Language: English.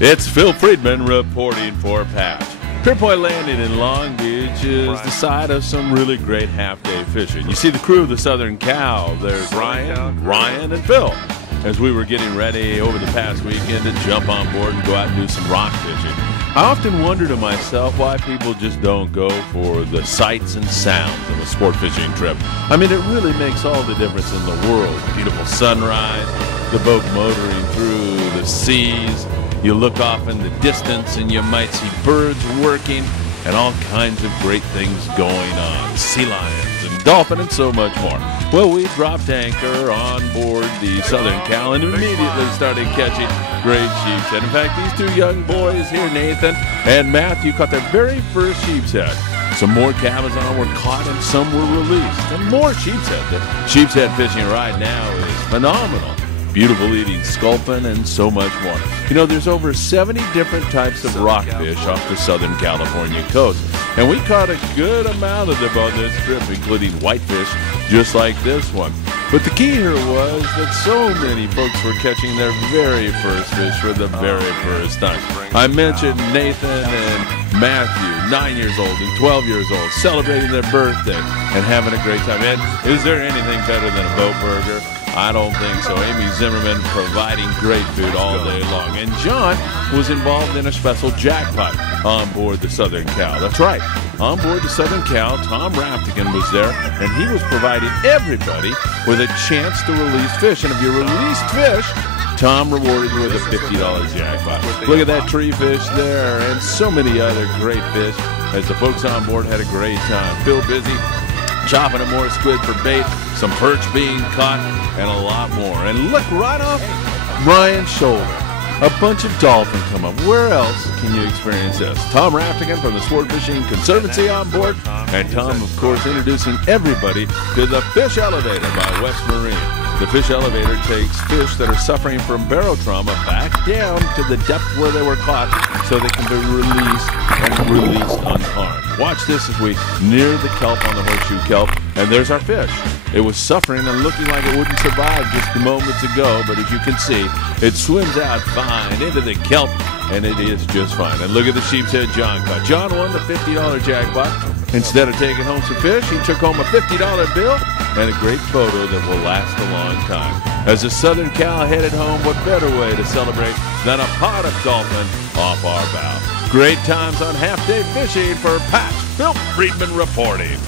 It's Phil Friedman reporting for Patch. Pierpoint Landing in Long Beach is the site of some really great half-day fishing. You see the crew of the Southern Cal. There's Ryan, and Phil. As we were getting ready over the past weekend to jump on board and go out and do some rock fishing, I often wonder to myself why people just don't go for the sights and sounds of a sport fishing trip. I mean, it really makes all the difference in the world. Beautiful sunrise, the boat motoring through the seas. You look off in the distance and you might see birds working and all kinds of great things going on. Sea lions and dolphin and so much more. Well, we dropped anchor on board the Southern Cal and immediately started catching great sheepshead. In fact, these two young boys here, Nathan and Matthew, caught their very first sheepshead. Some more cabezon were caught and some were released. And more sheepshead. The sheepshead fishing right now is phenomenal. Beautiful eating sculpin and so much more. You know, there's over 70 different types of rockfish off the Southern California coast. And we caught a good amount of them on this trip, including whitefish, just like this one. But the key here was that so many folks were catching their very first fish for the very first time. I mentioned Nathan and Matthew, 9 years old and 12 years old, celebrating their birthday and having a great time. And is there anything better than a boat burger? I don't think so. Amy Zimmerman providing great food all day long. And John was involved in a special jackpot on board the Southern Cal. That's right. On board the Southern Cal, Tom Raftigan was there, and he was providing everybody with a chance to release fish. And if you released fish, Tom rewarded you with a $50 jackpot. Look at that tree fish there and so many other great fish as the folks on board had a great time. Phil busy chopping up more squid for bait, some perch being caught, and a lot more. And look right off Ryan's shoulder, a bunch of dolphin come up. Where else can you experience this? Tom Raftigan from the Sportfishing Conservancy on board, and Tom, of course, introducing everybody to the Fish Elevator by West Marine. The Fish Elevator takes fish that are suffering from barotrauma back down to the depth where they were caught so they can be released unharmed. Watch this as we near the kelp on the horseshoe kelp, and there's our fish. It was suffering and looking like it wouldn't survive just moments ago, but as you can see, it swims out fine into the kelp, and it is just fine. And look at the sheepshead John caught. John won the $50 jackpot. Instead of taking home some fish, he took home a $50 bill and a great photo that will last a long time. As the Southern Cal headed home, what better way to celebrate than a pot of dolphin off our bow. Great times on half-day fishing for Patch. Phil Friedman reporting.